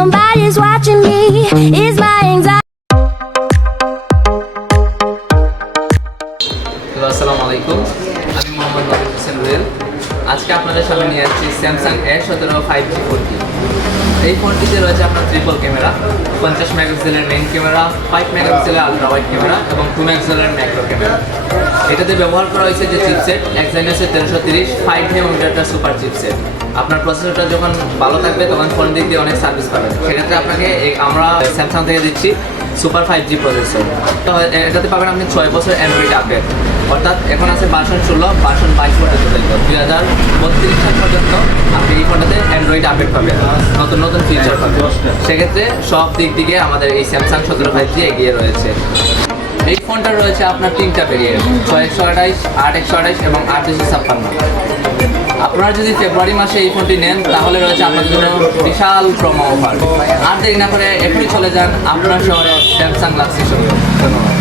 Somebody's watching me. Is my anxiety? আসসালামু আলাইকুম, আমি মোহাম্মদ নবীন হোসেন রুয়েল। আজকে আপনাদের সামনে নিয়ে আসছি স্যামসাং A17 5G ফোনটি। এই ফোনটিতে রয়েছে আপনার ট্রিপল ক্যামেরা, 50 মেগাপিক্সেলের মেইন ক্যামেরা, 5 মেগাপিক্সেলের আলট্রা ওয়াইড ক্যামেরা এবং 2 মেগাপিক্সেলের ম্যাক্রো ক্যামেরা। এটাতে ব্যবহার করা হয়েছে যে chipset Exynos 1330 5 nm super chipset. আপনার প্রসেসরটা যখন ভালো থাকবে তখন ফোন দিক দিয়ে অনেক সার্ভিস পাবেন। সেক্ষেত্রে আপনাকে আমরা স্যামসাং থেকে দিচ্ছি সুপার 5G প্রসেসর। তো এটাতে পাবেন আপনি 6 বছর অ্যান্ড্রয়েড আপডেট, অর্থাৎ এখন আছে ভার্সন 16, ভার্সন 22 পর্যন্ত চলবে। 2032 সাল পর্যন্ত আপনি এই ফোনটাতে অ্যান্ড্রয়েড আপডেট পাবেন, নতুন নতুন ফিচার পাবেন। সেক্ষেত্রে সব দিক থেকে আমাদের এই স্যামসাং 17 5G এগিয়ে রয়েছে। এই ফোনটা রয়েছে আপনার 3টা ভেরিয়েন্ট, 6128, 8128 এবং 8256। আপনারা যদি ফেব্রুয়ারি মাসে এই ফোনটি নেন তাহলে রয়েছে আপনাদের জন্য বিশাল প্রোমো অফার। আর দেরি না করে এখনই চলে যান আপনার শহরে স্যামসাং লাক্সি শোরুমে। ধন্যবাদ।